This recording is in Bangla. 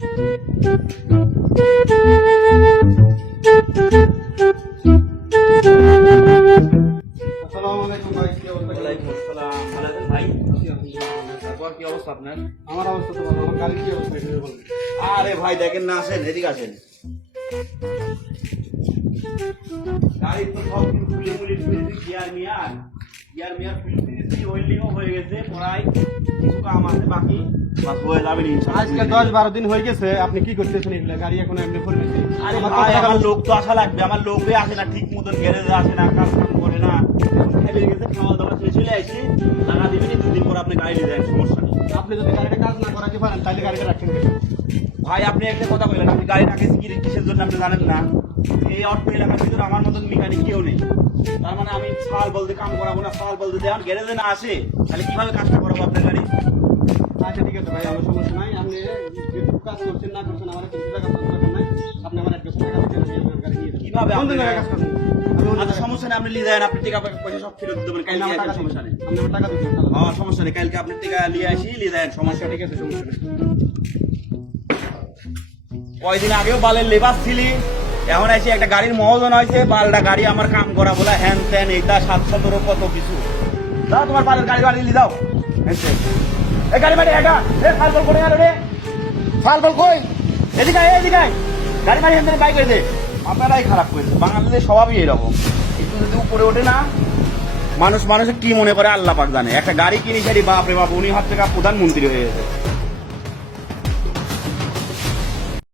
আসসালামু আলাইকুম ভাই, কি অবস্থা? ওয়ালাইকুম আসসালাম। ভালো আছেন ভাই? তারপর কি অবস্থা আপনার? আমার অবস্থা তো ভালো। আমার গাড়ির কি অবস্থা একটু বলুন। আরে ভাই দেখেন না, আসেন এদিকে আসেন। গাড়ি তো সব খুলে খুলে দিয়েছি, গিয়ার মিয়ার খুলে দিয়েছি, ওয়েল্ডিংও হয়ে গেছে, প্রায় কিছু কাম আছে বাকি, বাস হয়ে যাবে ইনশাআল্লাহ। আজকে 10-12 দিন হয়ে গেছে, আপনি কি করতেছেন এগুলা? গাড়ি এখন এমনি করে দিচ্ছি। আরে ভাই আমার লোক তো আসা লাগবে, আমার লোকই আসে না ঠিক মতন, গ্যারেজে আসে না, কাজ কাম করে না, ফেলে গেছে, খাওয়া দাওয়া শেষ চলে আসছি, টাকা দিবেন 2 দিন পর আপনি গাড়ি নিয়ে যান, সমস্যা নেই। আপনি যদি গাড়িটা কাজ না করাতে পারেন তাহলে গাড়িটা রাখেন কেন? ভাই আপনি একটা কথা বললেন, আপনি গাড়ি রাখেছি কিসের জন্য আপনি জানেন না? এই অর্থ এলাকার ভিতরে আমার মতন মেকানিক কেউ নেই, তার মানে আমি সাল বলতে কাম করাবো না, সাল বলতে আমার গ্যারেজে না আসে তাহলে কিভাবে কাজটা করাবো আপনার গাড়ি? আচ্ছা ঠিক আছে ভাই, আমার সমস্যা নাই। আপনি যেটুকু কাজ করছেন না করছেন আমার কিছু টাকা দরকার নাই। আপনি আমার 1,000 টাকা দিতে হবে, গাড়ি নিয়ে যান। কিভাবে কোন আপনি জায়গায় কাজ করছেন? আমি অন্য আচ্ছা জায়গায়- সমস্যা নেই, আপনি নিয়ে যান, আপনি টাকা পয়সা সব ফেরত দিতে পারেন, কালকে আমার টাকা আসেন, সমস্যা নেই। আপনি আমার টাকা দিবেন। হ্যাঁ সমস্যা নেই, কালকে আপনি টাকা নিয়ে আসি, নিয়ে যান, সমস্যা নেই। ঠিক আছে, সমস্যা নেই। কয়দিন আগেও বালের লেবার ছিলি, এখন এসে একটা গাড়ির মহাজন হয়েছে, বালটা গাড়ি আমার কাম করা বলে হ্যান ত্যান এইটা 700 কত কিছু। দাও তোমার বালের গাড়ি বাড়ি নিয়ে যাও। এই গাড়ি বাড়ি একা ফাল বল করে গেল রে, ফাল বল কই, এদিকে আয়, এদিকে আয়। গাড়ি বাড়ি হেন বাইক হয়েছে, আপনারাই খারাপ করেছে, বাঙালিদের স্বভাবই এরকম, একটু যদি উপরে ওঠে না মানুষের কি মনে করে আল্লাহ পাক জানে। একটা গাড়ি কিনে সারি বাপ রে বাপ, উনি হচ্ছে প্রধানমন্ত্রী হয়ে গেছে।